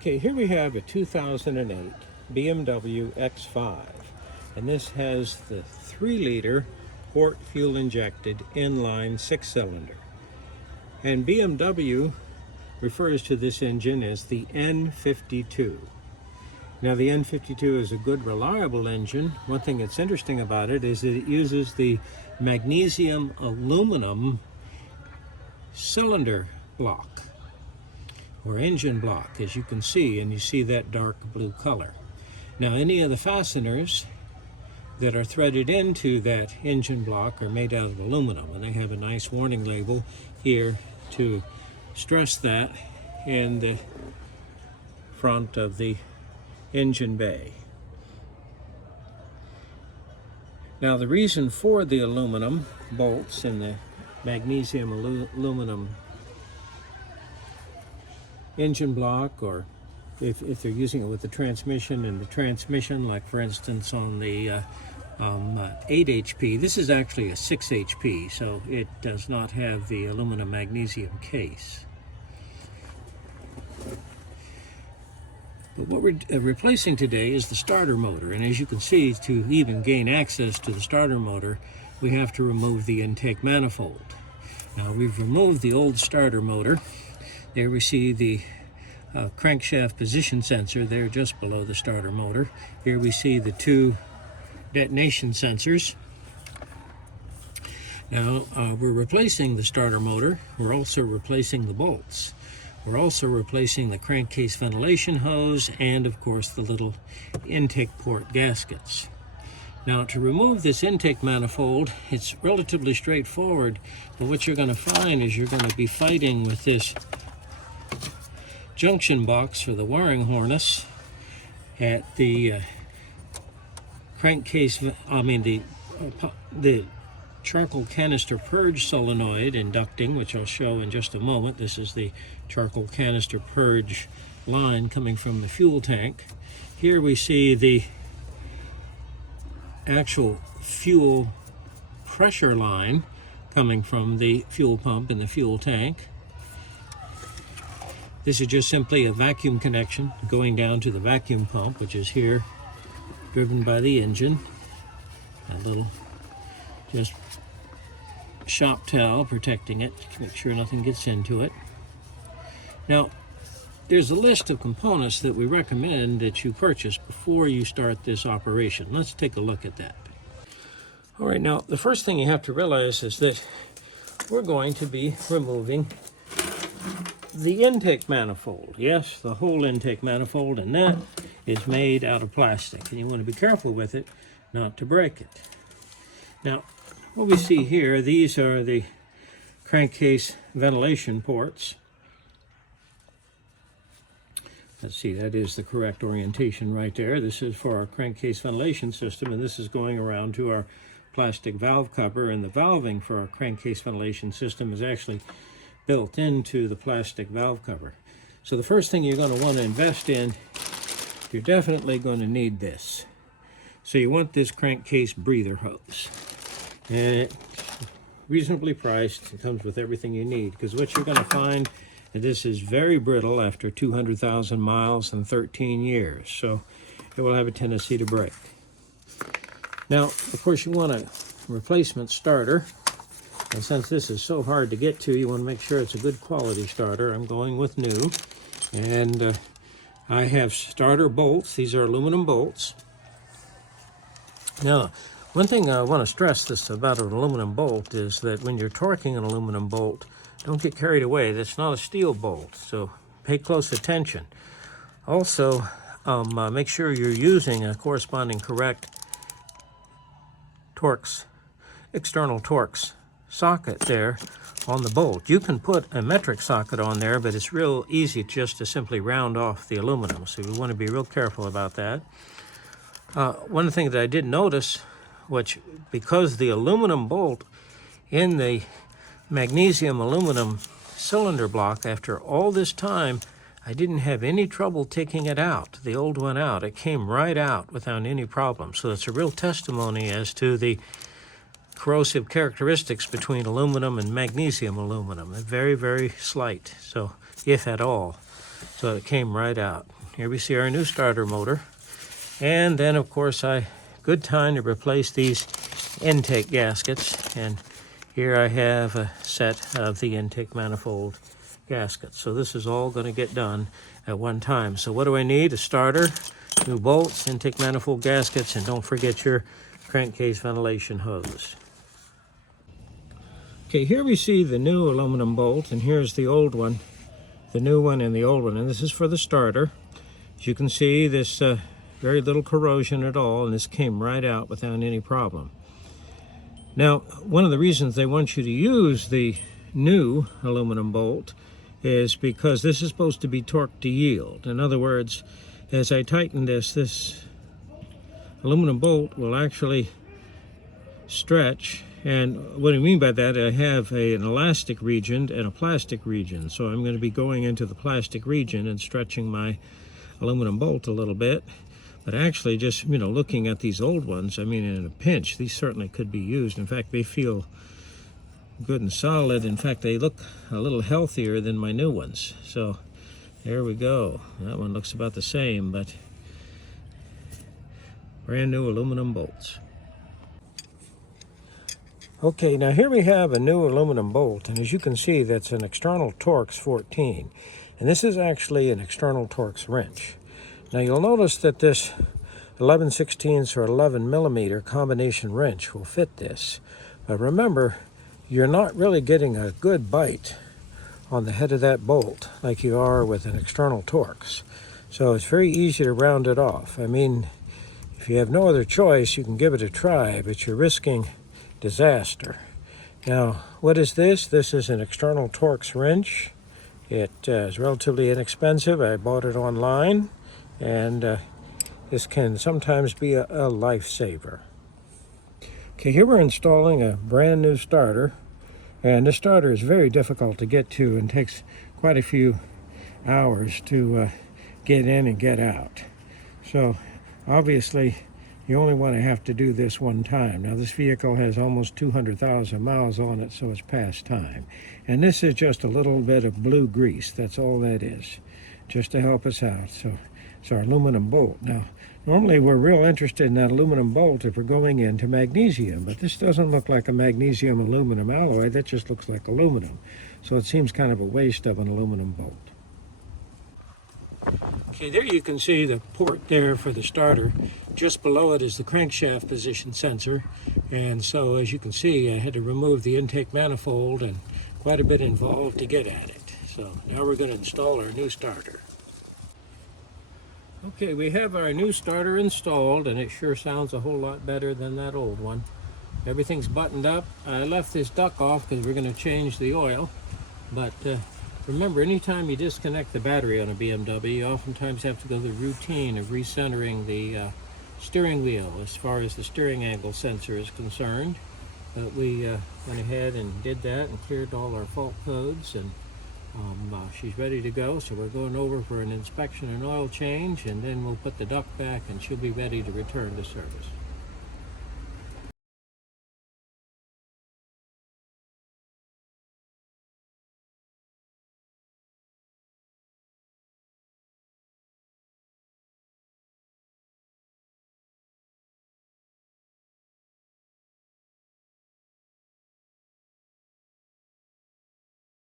Okay, here we have a 2008 BMW X5, and this has the 3-liter port fuel-injected inline 6-cylinder. And BMW refers to this engine as the N52. Now, the N52 is a good, reliable engine. One thing that's interesting about it is that it uses the magnesium aluminum cylinder block, or engine block, as you can see, and you see that dark blue color. Now, any of the fasteners that are threaded into that engine block are made out of aluminum, and they have a nice warning label here to stress that in the front of the engine bay. Now, the reason for the aluminum bolts and the magnesium aluminum engine block, or if they're using it with the transmission, and the transmission, like for instance on the 8 HP, this is actually a 6 HP, so it does not have the aluminum magnesium case. But what we're replacing today is the starter motor, and as you can see, to even gain access to the starter motor, we have to remove the intake manifold. Now, we've removed the old starter motor. There we see the crankshaft position sensor there just below the starter motor. Here we see the 2 detonation sensors. Now, we're replacing the starter motor. We're also replacing the bolts. We're also replacing the crankcase ventilation hose and, of course, the little intake port gaskets. Now, to remove this intake manifold, it's relatively straightforward, but what you're going to find is you're going to be fighting with this junction box for the wiring harness at the the charcoal canister purge solenoid inducting, which I'll show in just a moment. This is the charcoal canister purge line coming from the fuel tank. Here we see the actual fuel pressure line coming from the fuel pump in the fuel tank. This is just simply a vacuum connection going down to the vacuum pump, which is here, driven by the engine. A little just shop towel protecting it to make sure nothing gets into it. Now, there's a list of components that we recommend that you purchase before you start this operation. Let's take a look at that. All right, now, the first thing you have to realize is that we're going to be removing the intake manifold. Yes, the whole intake manifold, and that is made out of plastic, and you want to be careful with it not to break it. Now, what we see here, these are the crankcase ventilation ports. Let's see, that is the correct orientation right there. This is for our crankcase ventilation system, and this is going around to our plastic valve cover, and the valving for our crankcase ventilation system is actually built into the plastic valve cover. So the first thing you're going to want to invest in, you're definitely going to need this. So you want this crankcase breather hose. And it's reasonably priced. It comes with everything you need, because what you're going to find is this is very brittle after 200,000 miles and 13 years. So it will have a tendency to break. Now, of course, you want a replacement starter. And since this is so hard to get to, you want to make sure it's a good quality starter. I'm going with new. And I have starter bolts. These are aluminum bolts. Now, one thing I want to stress this about an aluminum bolt is that when you're torquing an aluminum bolt, don't get carried away. That's not a steel bolt, so pay close attention. Also, make sure you're using a corresponding correct external Torx socket there on the bolt. You can put a metric socket on there, but it's real easy just to simply round off the aluminum, so we want to be real careful about that. One thing that I did notice, which because the aluminum bolt in the magnesium aluminum cylinder block, after all this time, I didn't have any trouble taking it out, the old one out. It came right out without any problem. So it's a real testimony as to the corrosive characteristics between aluminum and magnesium aluminum. They're very, very slight, so if at all. So it came right out. Here we see our new starter motor. And then, of course, good time to replace these intake gaskets. And here I have a set of the intake manifold gaskets. So this is all going to get done at one time. So what do I need? A starter, new bolts, intake manifold gaskets, and don't forget your crankcase ventilation hose. Okay, here we see the new aluminum bolt, and here's the old one, the new one and the old one, and this is for the starter. As you can see, this very little corrosion at all, and this came right out without any problem. Now, one of the reasons they want you to use the new aluminum bolt is because this is supposed to be torque to yield. In other words, as I tighten this aluminum bolt will actually stretch. And what I mean by that, I have an elastic region and a plastic region. So I'm going to be going into the plastic region and stretching my aluminum bolt a little bit. But actually, just, looking at these old ones, I mean, in a pinch, these certainly could be used. In fact, they feel good and solid. In fact, they look a little healthier than my new ones. So there we go. That one looks about the same, but brand new aluminum bolts. Okay, now here we have a new aluminum bolt, and as you can see, that's an external Torx 14. And this is actually an external Torx wrench. Now you'll notice that this 11/16 or 11 millimeter combination wrench will fit this. But remember, you're not really getting a good bite on the head of that bolt like you are with an external Torx. So it's very easy to round it off. I mean, if you have no other choice, you can give it a try, but you're risking disaster. Now, what is this? This is an external Torx wrench. It is relatively inexpensive. I bought it online, and this can sometimes be a lifesaver. Okay, here we're installing a brand new starter, and this starter is very difficult to get to and takes quite a few hours to get in and get out. So obviously you only want to have to do this one time. Now this vehicle has almost 200,000 miles on it, so it's past time. And this is just a little bit of blue grease. That's all that is, just to help us out. So it's our aluminum bolt. Now normally we're real interested in that aluminum bolt if we're going into magnesium, but this doesn't look like a magnesium aluminum alloy. That just looks like aluminum. So it seems kind of a waste of an aluminum bolt. Okay, there you can see the port there for the starter. Just below it is the crankshaft position sensor. And so as you can see, I had to remove the intake manifold, and quite a bit involved to get at it. So now we're going to install our new starter. Okay, we have our new starter installed, and it sure sounds a whole lot better than that old one. Everything's buttoned up. I left this duct off because we're going to change the oil. But remember, anytime you disconnect the battery on a BMW, you oftentimes have to go through the routine of recentering the steering wheel as far as the steering angle sensor is concerned. But we went ahead and did that and cleared all our fault codes, and she's ready to go. So we're going over for an inspection and oil change, and then we'll put the duct back and she'll be ready to return to service.